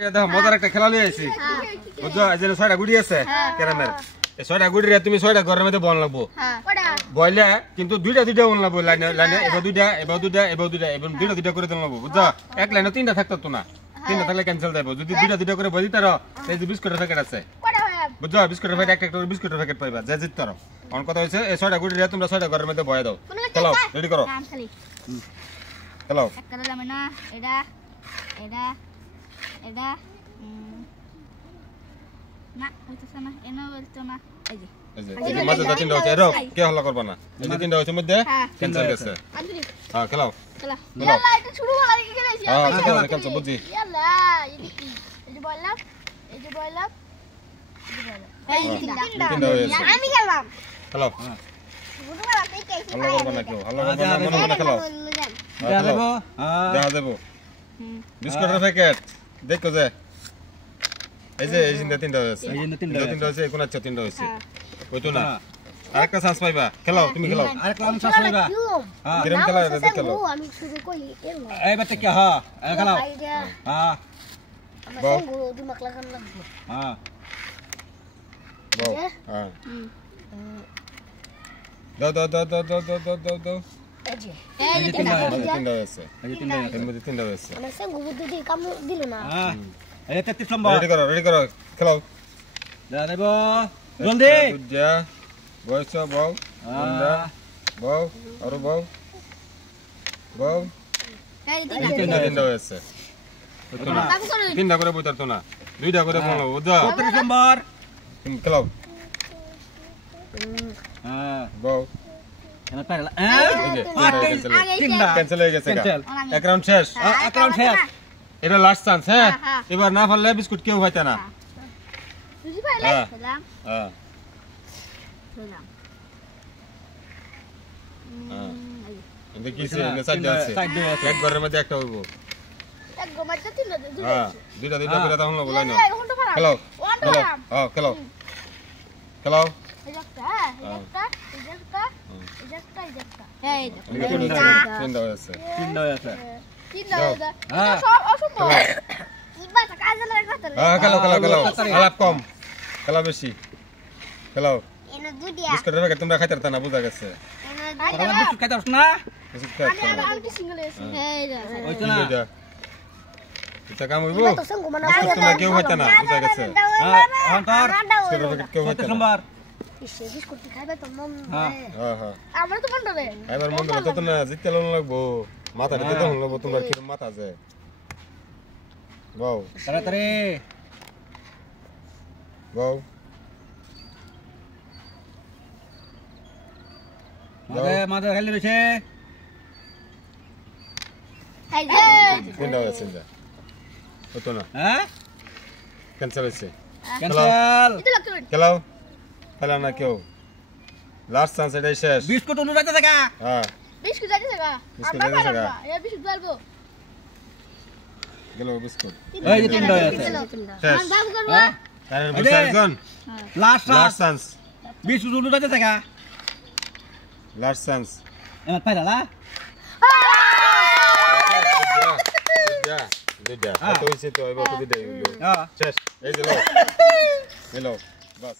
দেখো মজার একটা খেলা নিয়ে আইছি বুঝছো এই যে 6টা গুড়ি আছে ক্যারামের এই 6টা গুড়ি রে তুমি 6টা ঘরের মধ্যে বন লাগবো বইলে কিন্তু দুইটা বন লাগবো লাইনে লাইনে এবার দুইটা এবার দুইটা করে দেন লাগবো বুঝছো এক লাইনে তিনটা থাকতো না তিনটা থাকলে ক্যান্সেল যাবে যদি দুইটা করে বই দিতারো এই যে বিস্কুটের প্যাকেট আছে বুঝছো বিস্কুটের প্যাকেট একটা করে বিস্কুটের প্যাকেট পাইবা যে জিততারো অন কথা হইছে এই 6টা গুড়ি রে তোমরা 6টা ঘরের মধ্যে বয়ে দাও চলো রেডি করো চলো একটা দিলাম না এটা এটা এটা না হইতেছে না এনো বলতো না এই যে এই যে মাঝে তিনটা হচ্ছে এরো কে হল্লা করবা না এই যে তিনটা হচ্ছে মধ্যে ক্যান্সেল গেছে হ্যাঁ খেলাও ইয়াল্লা এটা শুরু করা কি খেলেছি হ্যাঁ খেলছো বুঝি ইয়াল্লা এই যে বললাম এই তিনটা আমি খেললাম খেলাও শুরু করা কি খেলেছি হল্লা করবা না কেউ হল্লা করবা না মনে মনে খেলাও দেখা দেবো দেখা দেবো বিস্কুটের প্যাকেট দেখো যে এই যে এই তিনটা হয়েছে তিনটা হয়েছে কোন আচ্ছা তিনটা হয়েছে ওই তো না আরেকটা চান্স পাইবা খেলাও তুমি খেলাও আরেকটা চান্স পাইবা হ্যাঁ গেম খেলা রে খেলাও আমি শুরু করি এই বাতে কি হ্যাঁ খেলাও হ্যাঁ বাও দিমাগ লাগান লাগবে হ্যাঁ বাও হ্যাঁ দাও এই যে তিনটা হয়েছে এর মধ্যে তিনটা হয়েছে আমার সঙ্গ বুদ্ধি দিয়ে কাম দিল না হ্যাঁ এই 33 নম্বর রেডি করো খেলাও যা দেব জলদি যা বয়স বাও বাও আর বাও এই তিনটা হয়েছে তিনটা করে বইতার তো না দুইটা করে বলো বুঝছো 33 নম্বর তুমি খেলাও হ্যাঁ বাও এনা পারলা তিনটা ক্যান্সেল হয়ে গেছে এক রাউন্ড শেষ এটা লাস্ট চান্স হ্যাঁ এবার না পারলে বিস্কুট কেউ খাইতে না বুঝি পাইলে খেলাম হ্যাঁ খেলাম এটা কি সে না সাইড আছে এক ঘরের মধ্যে একটা হইবো এক গোমাইতে তিনটা হ্যাঁ দুইটা করে তখন বলাই না খেলাও হ্যাঁ খেলাও তিনটা হয়েছে খেলাও আলাপ কম খেলা বেশি খেলাও বিস্কুটের প্যাকেট তোমরা খাইতে পারতা না বুঝা গেছে বিস্কুট খাইতে পারছ না বিস্কুট খাইতে না এটা কাম হইবো বিস্কুট তোমরা কেউ খাইতে না বুঝা গেছে হ্যাঁ অন্তর বিস্কুটের প্যাকেট কেউ খাইতে 33 না নম্বর বিস্কুট খাইবে তো মন হ্যাঁ হ্যাঁ আমার তো মন ধরে এবার মন ধরে তো না জিততে লাগবো মাথা দিতে তো লাগবো তোমরা কি মাথা আছে বাও তাড়াতাড়ি বাও মাঝে খেলে রয়েছে তিনটা হয়েছে হতো না হ্যাঁ ক্যান্সেল হয়েছে ক্যান্সেল খেলাও খেলা না কেউ লাস্ট চান্স এটাই শেষ বিস্কুট অনু যাইতে থাকা হ্যাঁ বিস্কুট যাইতেছে গা বিস্কুট আমরা যাইতেছে গা। পারবো এ বিস্কুট পারবো গেল বিস্কুট এই যে তিনটা হয়েছে শেষ আমি ভাগ করব কারণ বুঝাইছেন লাস্ট লাস্ট চান্স বিস্কুট অনু যাইতে থাকা লাস্ট চান্স এমন পাইলা দুইটা তো হইছে তো এবার তো দিতে হইলো হ্যাঁ শেষ এই যে লো বাস